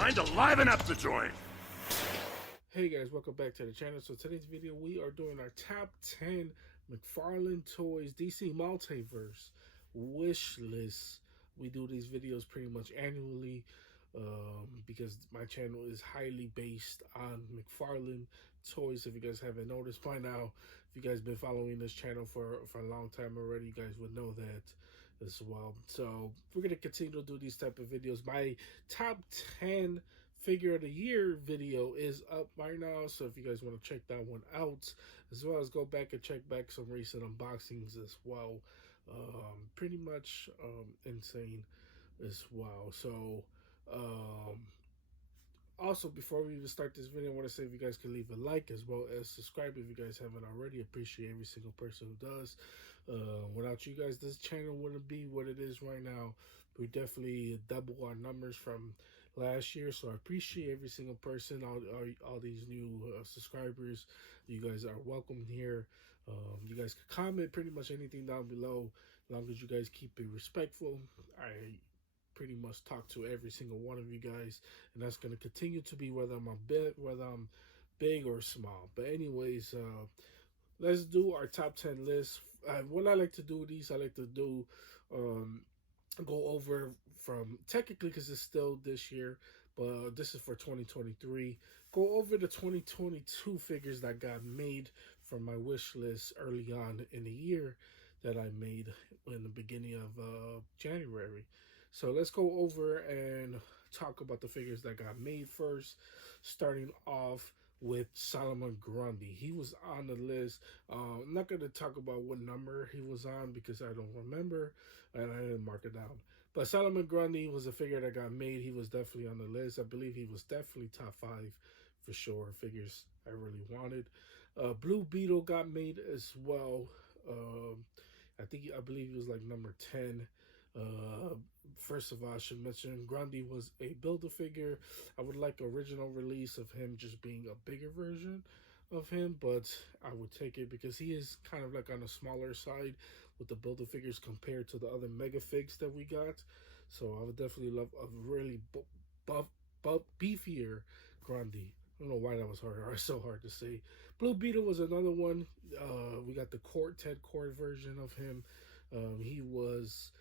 time to liven up the joint. Hey guys, welcome back to the channel. So today's video, we are doing our top 10 McFarlane Toys DC Multiverse wish list. We do these videos pretty much annually because my channel is highly based on McFarlane Toys. If you guys haven't noticed by now, if you guys been following this channel for a long time already, you guys would know that as well. So we're going to continue to do these type of videos. My top 10 figure of the year video is up right now, so if you guys want to check that one out, as well as go back and check back some recent unboxings as well. Pretty much insane as well. So also, before we even start this video, I want to say if you guys can leave a like as well as subscribe if you guys haven't already. Appreciate every single person who does. Without you guys, this channel wouldn't be what it is right now. We definitely double our numbers from last year, so I appreciate every single person, all these new subscribers. You guys are welcome here. You guys can comment pretty much anything down below, as long as you guys keep it respectful. I pretty much talk to every single one of you guys, and that's going to continue to be whether I'm big or small. But anyways, let's do our top 10 list. What I like to do with these, I like to do go over from technically, because it's still this year, but this is for 2023, go over the 2022 figures that got made from my wish list early on in the year that I made in the beginning of January. So let's go over and talk about the figures that got made first, starting off with Solomon Grundy. He was on the list. I'm not going to talk about what number he was on because I don't remember and I didn't mark it down. But Solomon Grundy was a figure that got made. He was definitely on the list. I believe he was definitely top 5 for sure. Figures I really wanted. Blue Beetle got made as well. I believe he was like number 10. First of all, I should mention Grundy was a Build-A-Figure. I would like original release of him just being a bigger version of him, but I would take it because he is kind of like on the smaller side with the Build-A-Figures compared to the other mega figs that we got. So I would definitely love a really beefier Grundy. I don't know why that was so hard to say. Blue Beetle was another one. We got the Ted Cord version of him. He was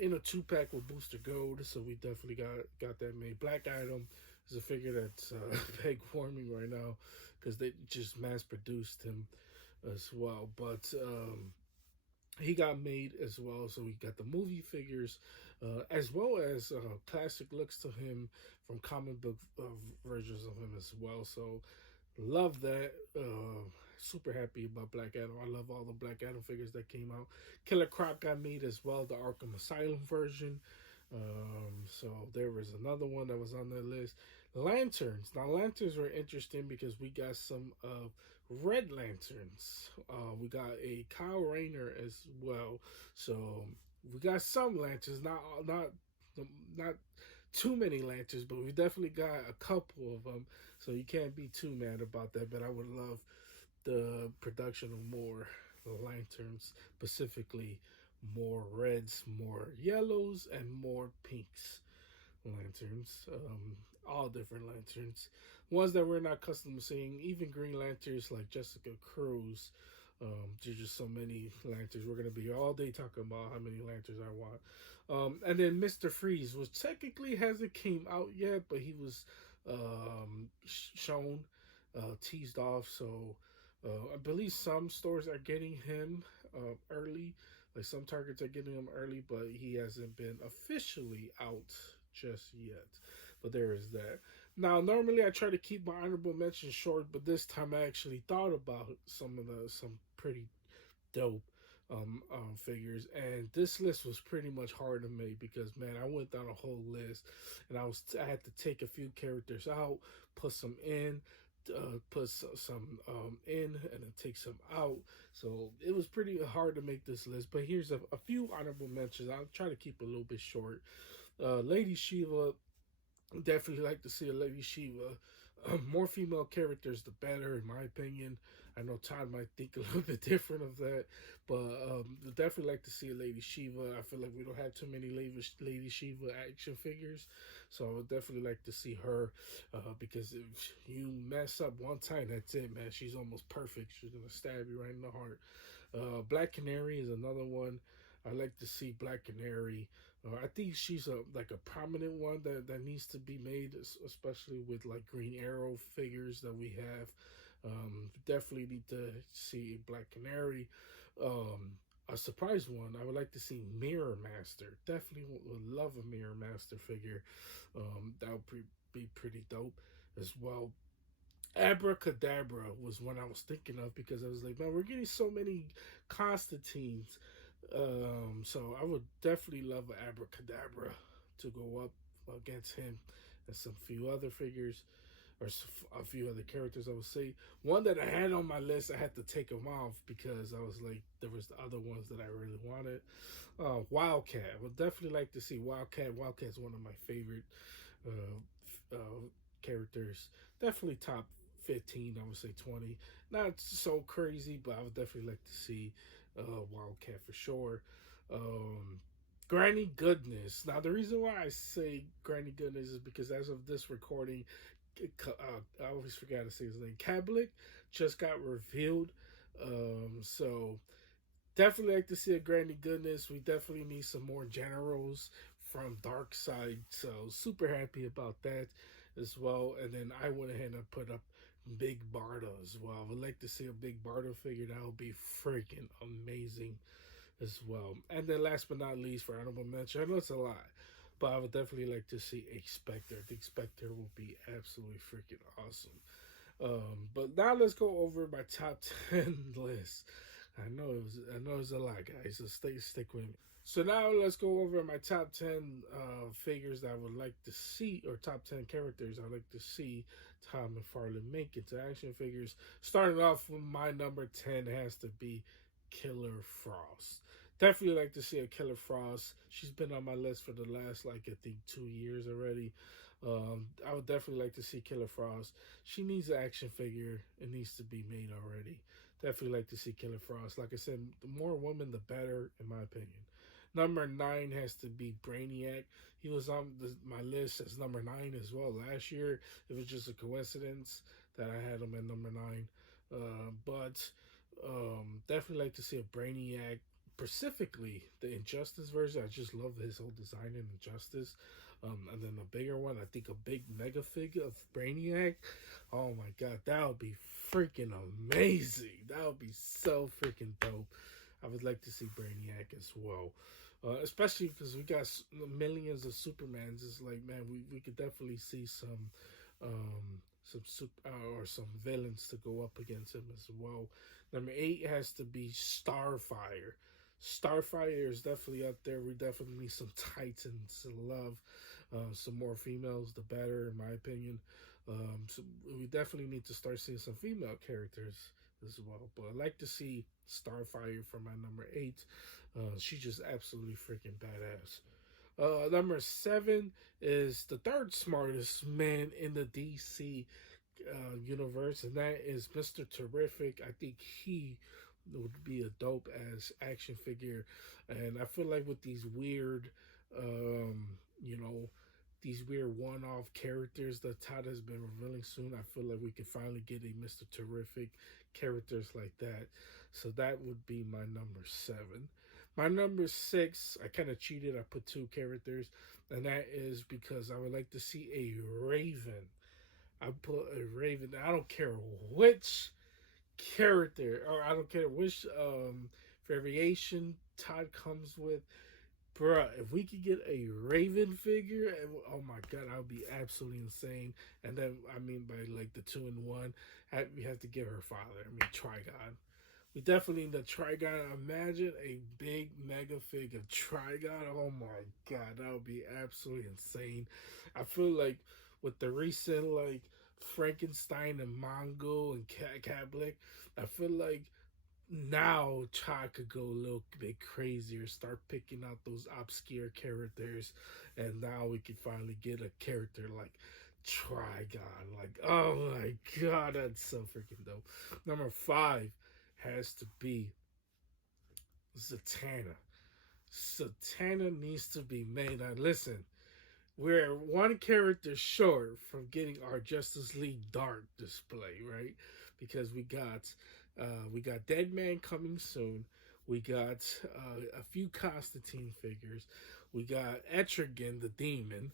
in a 2-pack with Booster Gold, so we definitely got that made. Black Adam is a figure that's peg warming right now because they just mass produced him as well. But he got made as well, so we got the movie figures as well as classic looks to him from comic book versions of him as well. So love that. Super happy about Black Adam. I love all the Black Adam figures that came out. Killer Croc got made as well, the Arkham Asylum version. So there was another one that was on the list. Lanterns. Now lanterns were interesting because we got some red lanterns. We got a Kyle Rayner as well. So we got some lanterns, not too many lanterns, but we definitely got a couple of them. So you can't be too mad about that. But I would love the production of more lanterns, specifically more reds, more yellows, and more pinks lanterns. All different lanterns. Ones that we're not accustomed to seeing, even green lanterns like Jessica Cruz. There's just so many lanterns. We're going to be here all day talking about how many lanterns I want. And then Mr. Freeze, which technically hasn't came out yet, but he was shown, teased off. So I believe some stores are getting him early. Like some Targets are getting him early, but he hasn't been officially out just yet. But there is that. Now, normally I try to keep my honorable mentions short, but this time I actually thought about some pretty dope figures, and this list was pretty much hard to make because, man, I went down a whole list, and I had to take a few characters out, put some in, put some in, and then take some out. So it was pretty hard to make this list, but here's a few honorable mentions. I'll try to keep it a little bit short. Lady Shiva, definitely like to see a Lady Shiva. More female characters, the better, in my opinion. I know Todd might think a little bit different of that, but definitely like to see a Lady Shiva. I feel like we don't have too many Lady Shiva action figures, so I would definitely like to see her because if you mess up one time, that's it, man. She's almost perfect. She's gonna stab you right in the heart. Black Canary is another one. I like to see Black Canary. I think she's a like a prominent one that needs to be made, especially with like Green Arrow figures that we have. Definitely need to see Black Canary. A surprise one, I would like to see Mirror Master. Definitely would love a Mirror Master figure. That would be pretty dope as well. Abracadabra was one I was thinking of because I was like, man, we're getting so many Constantines. So I would definitely love Abracadabra to go up against him and some few other figures or a few other characters. I would say one that I had on my list, I had to take them off because I was like, there was the other ones that I really wanted. Wildcat. I would definitely like to see Wildcat. Wildcat's one of my favorite characters. Definitely top 15, I would say 20. Not so crazy, but I would definitely like to see Wildcat for sure. Granny Goodness. Now, the reason why I say Granny Goodness is because as of this recording, I always forgot to say his name. Kablik just got revealed. So definitely like to see a Granny Goodness. We definitely need some more generals from Dark Side. So super happy about that as well. And then I went ahead and put up Big Barda as well. I would like to see a Big Barda figure. That would be freaking amazing as well. And then last but not least, for honorable mention, I know it's a lot, but I would definitely like to see a Spectre. I think Spectre will be absolutely freaking awesome. But now let's go over my top 10 list. I know it's a lot, guys. So stick with me. So now let's go over my top 10 figures that I would like to see, or top 10 characters I'd like to see Tom McFarlane make into action figures. Starting off with my number 10 has to be Killer Frost. Definitely like to see a Killer Frost. She's been on my list for the last, like, I think 2 years already. I would definitely like to see Killer Frost. She needs an action figure. It needs to be made already. Definitely like to see Killer Frost. Like I said, the more women, the better, in my opinion. Number 9 has to be Brainiac. He was on my list as number 9 as well last year. It was just a coincidence that I had him at number 9. But definitely like to see a Brainiac. Specifically, the Injustice version. I just love his whole design in Injustice. And then a bigger one, I think a big mega figure of Brainiac. Oh my god, that would be freaking amazing. That would be so freaking dope. I would like to see Brainiac as well. Especially because we got millions of Supermans. It's like, man, we could definitely see or some villains to go up against him as well. Number 8 has to be Starfire. Starfire is definitely up there. We definitely need some Titans to love. Some more females, the better, in my opinion. So we definitely need to start seeing some female characters as well. But I like to see Starfire for my number 8. She's just absolutely freaking badass. Number 7 is the third smartest man in the DC universe, and that is Mr. Terrific. I think he would be a dope ass action figure, and I feel like with these weird, you know, these weird one-off characters that Todd has been revealing soon, I feel like we could finally get a Mr. Terrific characters like that. So that would be my number 7. My number 6, I kind of cheated. I put 2 characters, and that is because I would like to see a Raven. I put a Raven. I don't care which character, or I don't care which variation Todd comes with. Bruh, if we could get a Raven figure, oh my god, that would be absolutely insane. And then, I mean, by like the 2-in-1, we have to get her father. I mean, Trigon. We definitely need a Trigon. Imagine a big mega fig of Trigon. Oh my god, that would be absolutely insane. I feel like with the recent like Frankenstein and Mongo and Kablik, I feel like now Chad could go a little bit crazier, start picking out those obscure characters, and now we can finally get a character like Trigon. Like, oh my god, that's so freaking dope. Number 5 has to be Zatanna. Zatanna needs to be made. Now, listen, we're one character short from getting our Justice League Dark display, right? Because we got Dead Man coming soon. We got a few Constantine figures. We got Etrigan the Demon.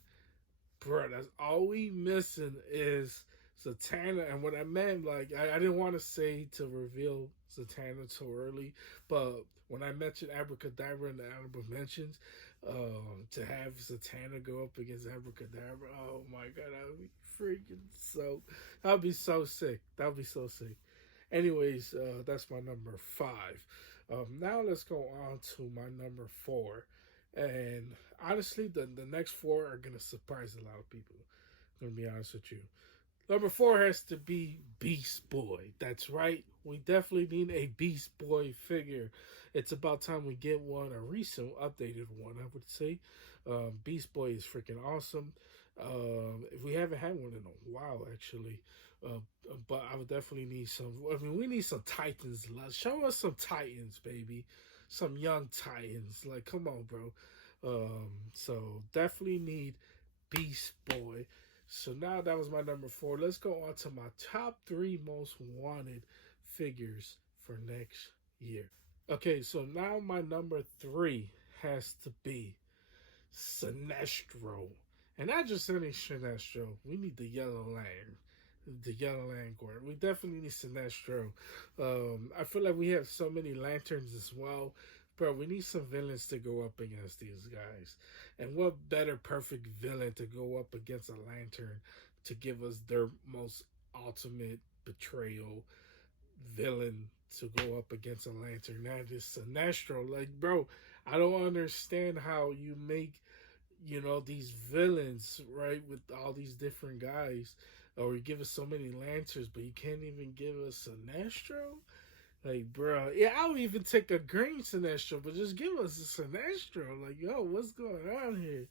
Bro, that's all we missing is Zatanna. And what I meant, like, I didn't want to say to reveal Zatanna so early, but when I mentioned Abracadabra in the honorable mentions, to have Zatanna go up against Abracadabra, oh my god, that would be freaking so. That would be so sick. That would be so sick. Anyways, that's my number 5. Now let's go on to my number 4. And honestly, the next 4 are gonna surprise a lot of people. I'm gonna be honest with you. Number 4 has to be Beast Boy. That's right. We definitely need a Beast Boy figure. It's about time we get one, a recent updated one, I would say. Beast Boy is freaking awesome. We haven't had one in a while, actually. Uh, but I would definitely need some. I mean, we need some Titans. Show us some Titans, baby. Some young Titans. Like, come on, bro. So definitely need Beast Boy. So now that was my number 4. Let's go on to my top 3 most wanted figures for next year. Okay, so now my number 3 has to be Sinestro. And not just any Sinestro. We need the Yellow Lantern. The Yellow Lantern. We definitely need Sinestro. I feel like we have so many lanterns as well. Bro, we need some villains to go up against these guys. And what better perfect villain to go up against a lantern to give us their most ultimate betrayal villain to go up against a lantern? That is Sinestro. Like, bro, I don't understand how you make, these villains, right, with all these different guys, or you give us so many lanterns, but you can't even give us Sinestro? Like, bro, yeah, I would even take a green Sinestro, but just give us a Sinestro. Like, yo, what's going on here?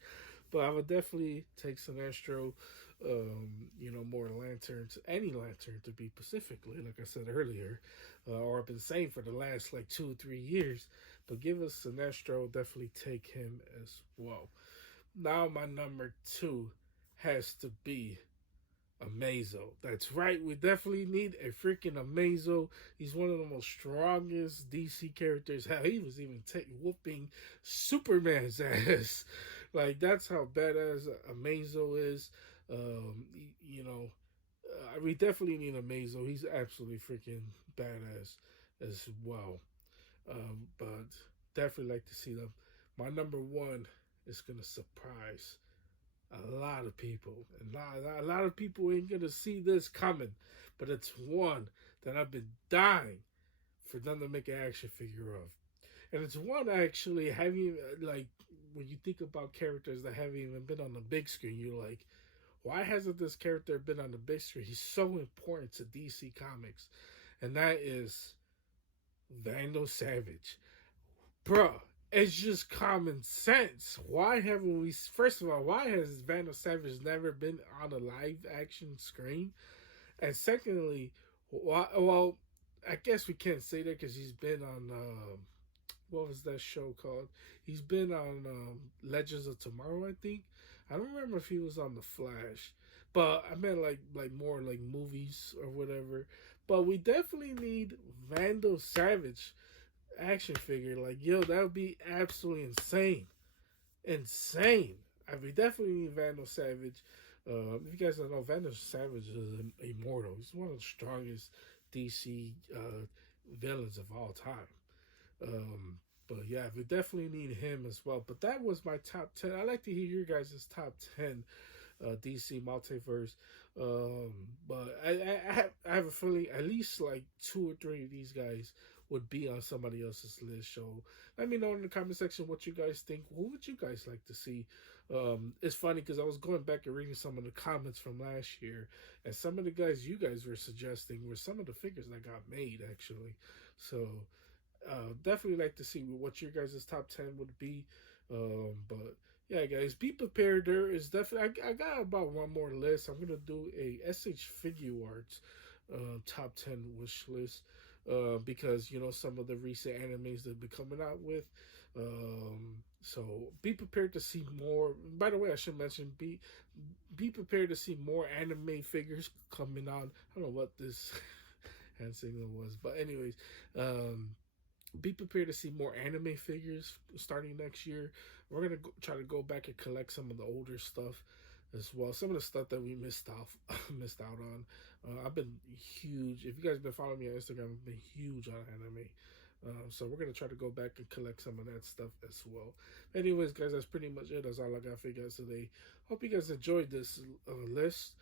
But I would definitely take Sinestro, more lanterns, any lantern to be specifically, like I said earlier, or I've been saying for the last like 2 or 3 years. But give us Sinestro, definitely take him as well. Now my number 2 has to be Amazo. That's right. We definitely need a freaking Amazo. He's one of the most strongest DC characters. Hell, he was even whooping Superman's ass. Like, that's how badass Amazo is. We definitely need Amazo. He's absolutely freaking badass as well. But definitely like to see them. My number 1 is gonna surprise a lot of people, and a lot of people ain't gonna see this coming, but it's one that I've been dying for them to make an action figure of, and it's one actually having, like, when you think about characters that haven't even been on the big screen, you're like, why hasn't this character been on the big screen? He's so important to DC Comics, and that is Vandal Savage. Bruh, it's just common sense. Why haven't we? First of all, why has Vandal Savage never been on a live action screen? And secondly, why? Well, I guess we can't say that because he's been on what was that show called? He's been on Legends of Tomorrow, I think. I don't remember if he was on The Flash, but I meant like more like movies or whatever. But we definitely need Vandal Savage action figure. Like, yo, that would be absolutely insane. I mean, definitely need Vandal Savage. If you guys don't know, Vandal Savage is immortal. He's one of the strongest DC villains of all time. But yeah, we definitely need him as well. But that was my top 10. I'd like to hear your guys' top 10 DC Multiverse. But I have a feeling at least like 2 or 3 of these guys would be on somebody else's list. So let me know in the comment section what you guys think. Who would you guys like to see? It's funny because I was going back and reading some of the comments from last year, and some of the guys you guys were suggesting were some of the figures that got made, actually. So definitely like to see what your guys' top 10 would be. But yeah, guys, be prepared. There is definitely I got about one more list. I'm gonna do a SH Figure Arts top 10 wish list because you know some of the recent animes they've been coming out with. So be prepared to see more. By the way, I should mention be prepared to see more anime figures coming on. I don't know what this hand signal was, but anyways, um, be prepared to see more anime figures starting next year. We're gonna try to go back and collect some of the older stuff as well. Some of the stuff that we missed off, missed out on. I've been huge. If you guys been following me on Instagram, I've been huge on anime. So we're gonna try to go back and collect some of that stuff as well. Anyways, guys, that's pretty much it. That's all I got for you guys today. Hope you guys enjoyed this list.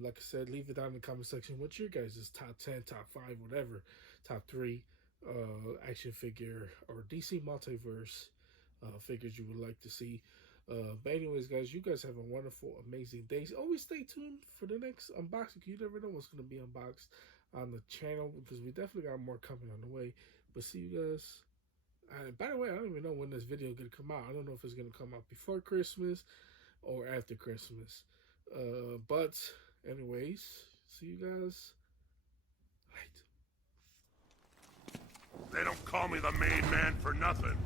Like I said, leave it down in the comment section. What's your guys' top 10, top 5, whatever, top 3 action figure or DC Multiverse figures you would like to see. But anyways, guys, you guys have a wonderful, amazing day. Always stay tuned for the next unboxing. You never know what's going to be unboxed on the channel because we definitely got more coming on the way. But see you guys. By the way, I don't even know when this video is going to come out. I don't know if it's going to come out before Christmas or after Christmas. But anyways, see you guys. They don't call me the main man for nothing.